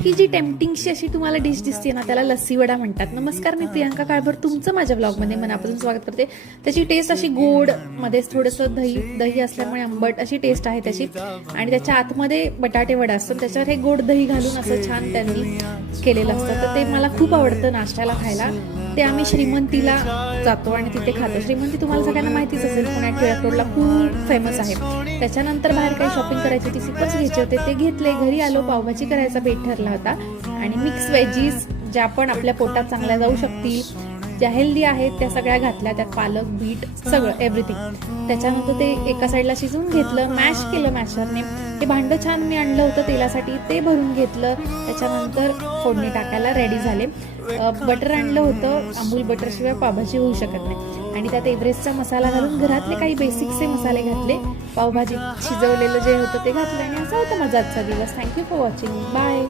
ही जी टेम्पटिंगशी अशी तुम्हाला डिश दिसते ना, त्याला लस्सी वडा म्हणतात. नमस्कार, मी प्रियांका काळभोर तुमचं माझ्या ब्लॉगमध्ये मनापासून स्वागत करते. त्याची टेस्ट अशी गोड, मध्येच थोडंसं दही असल्यामुळे आंबट अशी टेस्ट आहे त्याची, आणि त्याच्या आतमध्ये बटाटे वडा असतो, त्याच्यावर हे गोड दही घालून असं छान त्यांनी केलेलं असतं. तर ते मला खूप आवडतं नाश्त्याला खायला. ते आम्ही श्रीमंतीला जातो आणि तिथे खातो. श्रीमंती तुम्हाला सगळ्यांना माहितीच असेल, पुण्यात टिळक रोडला खूप फेमस आहे. त्याच्यानंतर बाहेर काही शॉपिंग करायची होती, सिपल्स घ्यायचे होते, ते घेतले. घरी आलो, पावभाजी करायचा बेत ठरला होता आणि मिक्स व्हेजीज ज्या पण आपल्या पोटात चांगल्या जाऊ शकतील, ज्या हेल्दी आहेत त्या सगळ्या घातल्या. त्यात पालक, बीट, सगळं एव्हरीथिंग. त्याच्यानंतर ते एका साईडला शिजवून घेतलं, मॅश केलं मॅशरने. हे भांडं छान मी आणलं होतं तेलासाठी, ते भरून घेतलं. त्याच्यानंतर फोडणी टाकायला रेडी झाले. बटर आणलं होतं, अमूल बटरशिवाय पावभाजी होऊ शकत नाही. आणि त्यात एव्हरेस्टचा मसाला घालून घरातले काही बेसिकचे मसाले घातले. पावभाजी शिजवलेलं जे होतं ते घातलं आणि असा होता माझा आजचा दिवस. Thank you for watching. बाय.